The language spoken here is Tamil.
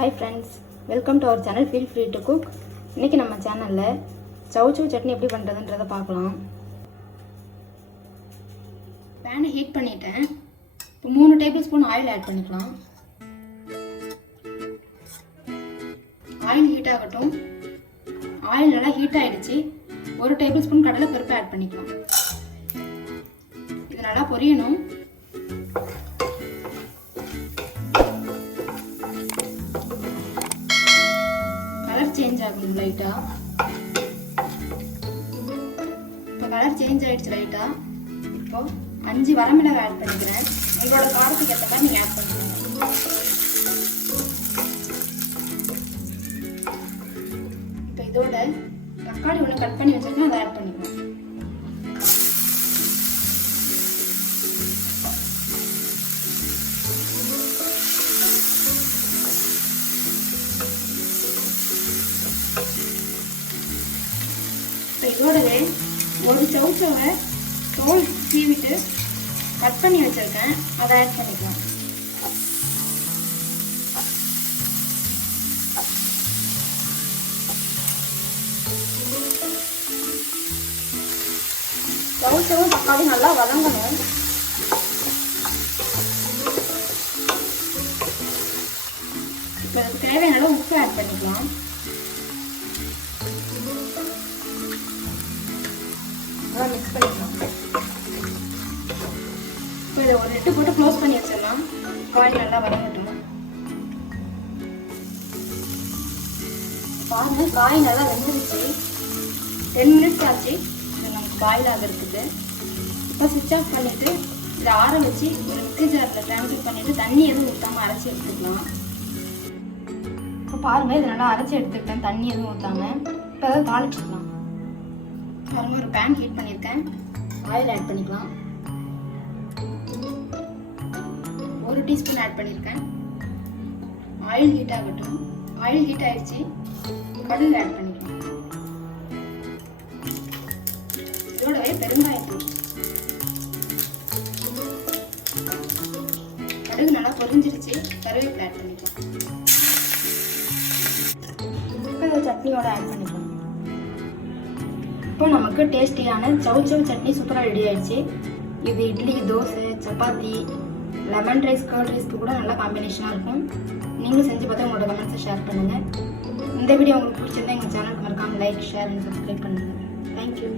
Hi friends, welcome to our channel feel free to cook. இன்றைக்கி நம்ம சேனலில் சௌ சட்னி எப்படி பண்ணுறதுன்றதை பார்க்கலாம். பேனை ஹீட் பண்ணிட்டேன். இப்போ 3 டேபிள் ஸ்பூன் ஆயில் ஆட் பண்ணிக்கலாம். ஆயில் ஹீட் ஆகட்டும். ஆயில் நல்லா ஹீட் ஆகிடுச்சு. 1 டேபிள் ஸ்பூன் கடலை பருப்பு ஆட் பண்ணிக்கலாம். இது நல்லா பொரியணும். சேஞ்ச் ஆகும் லைட்டா. இப்போ கலர் சேஞ்ச் ஆயிடுச்சு லைட்டா. இப்போ 5 வரமிளகாய் ஆட் பண்ணிக்கிறேன். உங்களோட காரத்துக்கு ஏற்ற மாதிரி நீங்க ஆட் பண்ணிக்கோங்க. இப்போ இதோட தக்காளி ஒன்று கட் பண்ணி வச்சிருக்கேன், அதை ஆட் பண்ணிக்கலாம். இதோடவே ஒரு சௌச்சவை தோல் சீவிட்டு கட் பண்ணி வச்சிருக்கேன், அதை ஆட் பண்ணிக்கலாம். சௌச்சவும் தக்காளி நல்லா வதங்கணும். இப்போ இதுக்கு தேவையான அளவு உப்பு ஆட் பண்ணிக்கலாம். மிக்ஸ் பண்ணிக்கலாம். இப்போ இதை ஒரு 8 போட்டு க்ளோஸ் பண்ணி வச்சிடலாம். காய் நல்லா வதங்கட்டும். பாருங்க, காய் நல்லா வெந்துருச்சு. 10 மினிட்ஸ் ஆச்சு இது நமக்கு பாயில் ஆகிறதுக்கு. இப்போ ஸ்விட்ச் ஆஃப் பண்ணிட்டு இதை ஆற வச்சு ஒரு மிக்ஸி ஜாரில் ட்ரான்ஸ்ஃபர் பண்ணிட்டு தண்ணி எதுவும் ஊற்றாமல் அரைச்சி எடுத்துக்கலாம். இப்போ பாருங்க, இதை நல்லா அரைச்சி எடுத்துக்கிட்டேன், தண்ணி எதுவும் ஊற்றாமல். இப்போ அதை தாளிச்சிக்கலாம். பாருங்க, ஒரு பேன் ஹீட் பண்ணியிருக்கேன், ஆயில் ஆட் பண்ணிக்கலாம். 1 டீஸ்பூன் ஆட் பண்ணியிருக்கேன். ஆயில் ஹீட் ஆகட்டும். ஆயில் ஹீட் ஆயிடுச்சு. கடுகு ஆட் பண்ணிக்கலாம். இதோடவே பெருங்காயத்தூள். கடுகு நல்லா பொரிஞ்சிருச்சு. கருவேப்பிலை ஆட் பண்ணிக்கலாம். இப்போ இதை சட்னியோட ஆட் பண்ணிக்கலாம். இப்போ நமக்கு டேஸ்டியான சௌ சட்னி சூப்பராக ரெடி ஆயிடுச்சு. இது idli, dosa, chapati, lemon rice, curd ரைஸ்க்கு கூட நல்லா காம்பினேஷனாக இருக்கும். நீங்களும் செஞ்சு பார்த்து உங்களோட கமெண்ட்ஸை ஷேர் பண்ணுங்கள். இந்த வீடியோ உங்களுக்கு பிடிச்சிருந்தா எங்கள் சேனலுக்கு மறக்காமல் லைக், ஷேர் அண்ட் சப்ஸ்கிரைப் பண்ணுங்கள். தேங்க்யூ.